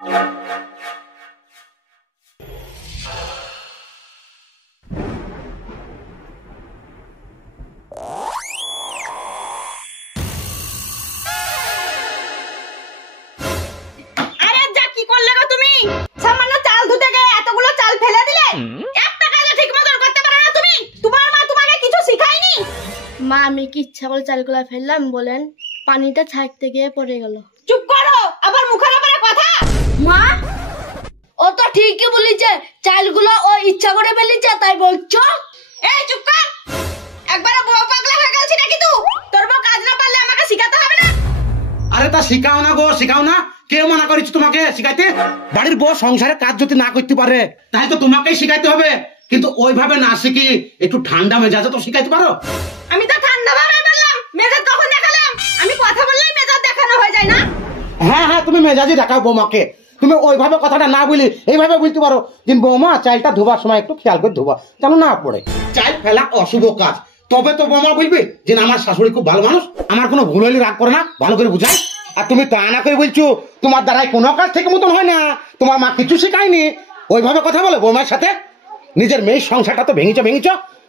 মা আমি কি ইচ্ছা করে চালগুলা ফেললাম বলেন? পানিটা ছাড়তে গিয়ে পড়ে গেল। চুপ করো, আবার মুখের উপরে কথা। মা ও তো ঠিকই বলেছে, চালগুলো ও ইচ্ছা করে ফেলেছে তাই বলছো। এই চুপ কর, একবারে বউ পাগলা হয়ে গেছিস নাকি তুই? তোর বউ কাজ না পারলে আমাকে শিখাতে হবে না? আরে তা শিখাও না গো, শিখাও না। কে মানা করেছে তোমাকে শিখাইতে? বাড়ির বউ সংসারে কাজ যদি না করতে পারে তাহলে তো তোমাকেই শিখাইতে হবে, কিন্তু ওইভাবে না শিখি একটু ঠান্ডা মেজাজে তো শিখাইতে পারো। আমি তো ঠান্ডা ভাবে বললাম, মেজাজ কখন দেখালাম? আমি কথা বললেই মেজাজ দেখানো হয়ে যায় না? হ্যাঁ হ্যাঁ, তুমি মেজাজই দেখাও বৌমাকে। তুমি ওইভাবে কথাটা না বলি এইভাবে বলতে পারো, কিন্তু বৌমা চালটা ধোবার সময় একটু খেয়াল করে ধোবা যেন না পড়ে। চাল ফেলা অশুভ কাজ, তবে তো বৌমা বলবে যে আমার শাশুড়ি খুব ভালো মানুষ, আমার কোনো ভুল হলে রাগ করে না, ভালো করে বুঝায়। আর তুমি তা না করে বলছো তোমার দ্বারাই কোনো কাজ থেকে মতন হয় না, তোমার মা কিছু শেখায়নি, ওইভাবে কথা বলে বৌমার সাথে। নিজের মেয়ের সংসারটা তো ভেঙেছ,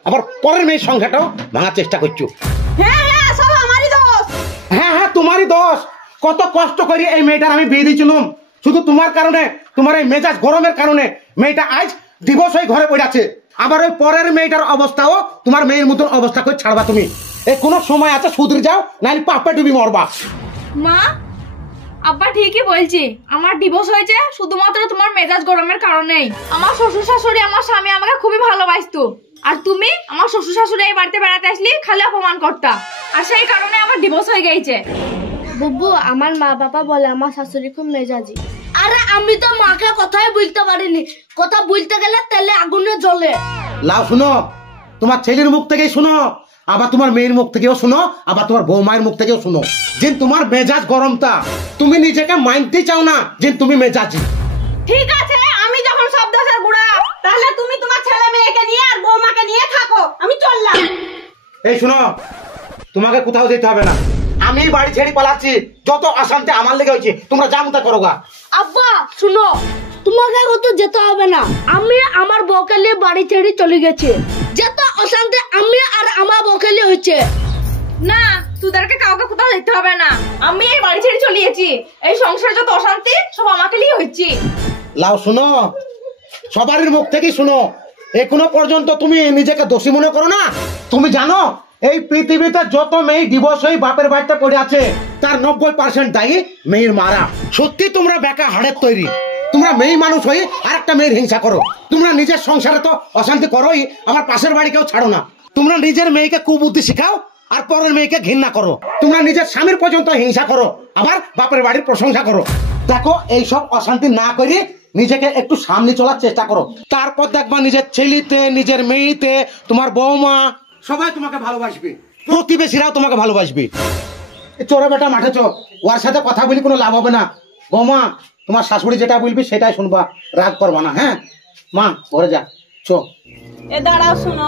আবার পরের মেয়ের সংসারটাও ভাঙার চেষ্টা করছো। হ্যাঁ হ্যাঁ, সব আমারই দোষ। হ্যাঁ হ্যাঁ, তোমারই দোষ। কত কষ্ট করে এই মেয়েটার আমি বিয়ে দিয়েছিলাম, শুধু তোমার কারণে, তোমার এই মেজাজ গরমের কারণে মেয়েটা আজ দিবস হয়ে ঘরে পড়ে আছে। আবার ওই পরের মেয়েটার অবস্থাও তোমার মেয়ের মতন অবস্থা করে ছাড়বা তুমি। এই কোনো সময় আছে সুধরে যাও, নাহলে পাপে ডুবি মরবা। মা, আব্বা ঠিকই বলছি, আমার ডিভোর্স হয়েছে শুধুমাত্র তোমার মেজাজ গরমের কারণেই। আমার শ্বশুর শাশুড়ি, আমার স্বামী আমাকে খুবই ভালোবাসতো, আর তুমি আমার শ্বশুর শাশুড়ি এই বাড়িতে বেড়াতে আসলে খালি অপমান করতা, আর সেই কারণে আমার ডিভোর্স হয়ে গেছে। বুবু, আমার মা বাবা বলে আমার শাশুড়ি খুব মেজাজি। আরে আমি তো মাকে কথাই বলতে পারিনি, কথা বলতে গেলে তেলে আগুনে জ্বলে। লাও শুনো, তোমার ছেলের মুখ থেকেই শুনো, আবার তোমার মেয়ের মুখ থেকেও শুনো, আবার তোমার বৌমায়ের মুখ থেকেও শুনো যে তোমার মেজাজ গরমটা তুমি নিজেকে মানতে চাও না যে তুমি মেজাজি। ঠিক আছে, আমি যখন সব দোষের গুড়া, তাহলে তুমি তোমার ছেলে মেয়েকে নিয়ে আর বৌমাকে নিয়ে থাকো, আমি চললাম। এই শুনো, তোমাকে কোথাও যেতে হবে না, আমি বাড়ি ছেড়ে পালাচ্ছি। যত অশান্তি আমার লেগে হয়েছে, তোমরা যা মতো করো গা। আব্বা শুনো, তোমাকে তো যেতে হবে না, আমি আমার বউকে নিয়ে বাড়ি ছেড়ে চলে গেছি। যত অশান্তি আমি আর আমার বউকে নিয়ে হয়েছে। না, তোদেরকে কাউকে কোথাও যেতে হবে না, আমি এই বাড়ি ছেড়ে চলে গেছি। এই সংসারে যত অশান্তি সব আমাকে নিয়ে হচ্ছে। লাও শুনো, সবারই মুখ থেকেই শুনো, এখনো পর্যন্ত তুমি নিজেকে দোষী মনে করো না। তুমি জানো এই পৃথিবীতে যত মেয়ে ডিভোর্স হয়ে বাপের বাড়িতে পড়ে আছে তার 90% দায়ী মেয়ের মারা। সত্যি তোমরা বেকা হাড়ের তৈরি, তোমরা মেয়ে মানুষ হয়ে আর একটা মেয়ের হিংসা করো। তোমরা নিজের সংসারে তো অশান্তি করোই, আমার পাশের বাড়ি কেউ ছাড়ো না। তোমরা নিজের মেয়েকে কুবুদ্ধি শিখাও আর পরের মেয়েকে ঘৃণা করো। তোমরা নিজের স্বামীর পর্যন্ত হিংসা করো, আবার বাপের বাড়ির প্রশংসা করো। দেখো, এইসব অশান্তি না করে নিজেকে একটু সামনে চলার চেষ্টা করো, তারপর দেখবা নিজের ছেলেতে, নিজের মেয়েতে, তোমার বৌমা সবাই তোমাকে ভালোবাসবে, প্রতিবেশীরাও তোমাকে ভালোবাসবে। চোরা বেটা মাঠে চো, ওর সাথে কথা বলি কোনো লাভ হবে না। বৌমা, তোমার শাশুড়ি যেটা বলবি সেটাই শুনবা, রাগ করবা না। হ্যাঁ মা, ঘরে যা, চো। এ দাঁড়াও, শুনো,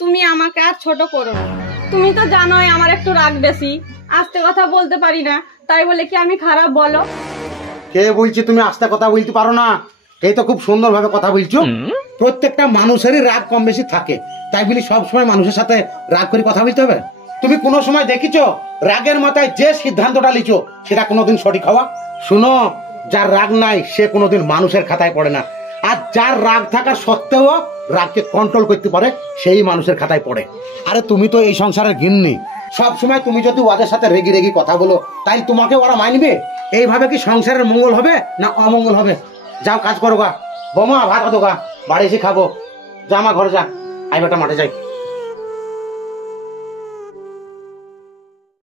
তুমি আমাকে আর ছোট করো না। তুমি তো জানোই আমার একটু রাগ বেশি, আস্তে কথা বলতে পারি না, তাই বলে কি আমি খারাপ বলো? কে বলছি তুমি আস্তে কথা বলতে পারো না? এই তো খুব সুন্দর ভাবে কথা বলছো। প্রত্যেকটা মানুষেরই রাগ কম বেশি থাকে, তাই বলি সবসময় মানুষের সাথে রাগ করে কথা বলতে হবে? তুমি কোনো সময় দেখিছো রাগের মাথায় যে সিদ্ধান্তটা লিছো সেটা কোনোদিন সঠিক হওয়া? শুনো, যার রাগ নাই সে কোনোদিন মানুষের খাতায় পড়ে না, আর যার রাগ থাকার সত্ত্বেও রাগকে কন্ট্রোল করতে পারে সেই মানুষের খাতায় পড়ে। আরে তুমি তো এই সংসারের গিন্নি, সব সময় তুমি যদি ওদের সাথে রেগি রেগি কথা বলো তাই তোমাকে ওরা মানবে? এইভাবে কি সংসারের মঙ্গল হবে না অমঙ্গল হবে? যাও কাজ করো গা। বৌমা, ভাত হতো গা, বাড়ি এসে খাবো। যা মা, ঘরে যা, আই বেটা মাঠে যাই।